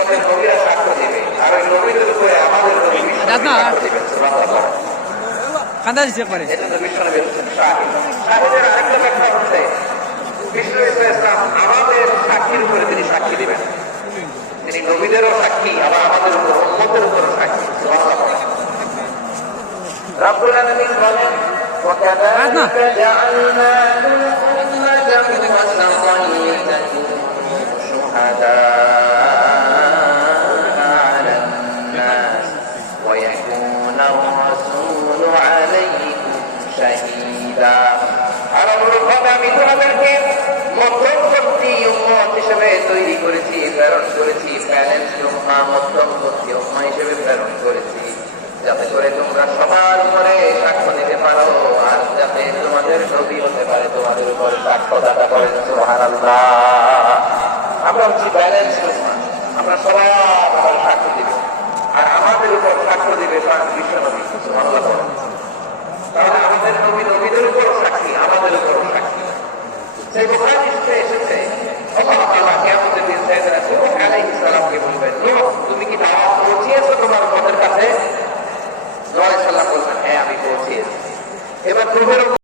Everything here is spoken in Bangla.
তোমাদের নবীরা সাক্ষ্য দেবে, আর ওই নবীদের উপরে আমাদের নবী সাক্ষ্য দেবেন। এজন্য বিশ্বনবী হচ্ছেন শাহিদ। শাহিদের আরেকটা ব্যাখ্যা হচ্ছে বিষ্ণু ইসলাম আমাদের সাক্ষীর উপরে তিনি সাক্ষী দেবেন। তিনি নবীদেরও সাক্ষী, আবার আমাদের উপর উম্মতের উপরও সাক্ষী। রাব্বুল আলামিন বলেন وكذلك جعلناكم أمة وسطا لتكونوا شهداء على الناس ويكون الرسول عليكم شهيدا। আমি তোমাদেরকে মধ্যমপন্থী উম্মত হিসেবে তৈরি করেছি, প্রেরণ করেছি, ব্যালেন্স উম্মাহ, মধ্যমপন্থী উম্মাহ হিসেবে প্রেরণ করেছি, যাতে করে তোমরা সবার উপরে সাক্ষ্য দিতে পারো, আর যাতে তোমাদের নবী হতে পারে তোমাদের উপরে সাক্ষ্যদাতা করেন। সুবহানাল্লাহ। আমরা হচ্ছি ব্যালেন্স উম্মাহ, আমরা সবার উপরে সাক্ষ্য দিব, আর আমাদের উপর সাক্ষ্য দিবে বিশ্বনবী। সুবহানাল্লাহ। তাহলে আমাদের নবী নবীদের উপর সাক্ষী, আমাদের উপর সাক্ষী। সেই বুখারীতে এসেছে কিয়ামতের দিন সাইয়েদনা নূহ আলাইহিস সালামকে বলবেন, নূহ তুমি কি দাওয়াত পৌঁছিয়েছো তোমার উম্মতের কাছে? নূহ আলাইহিস সালাম বলবেন, হ্যাঁ আমি পৌঁছিয়েছি। এবার নূহের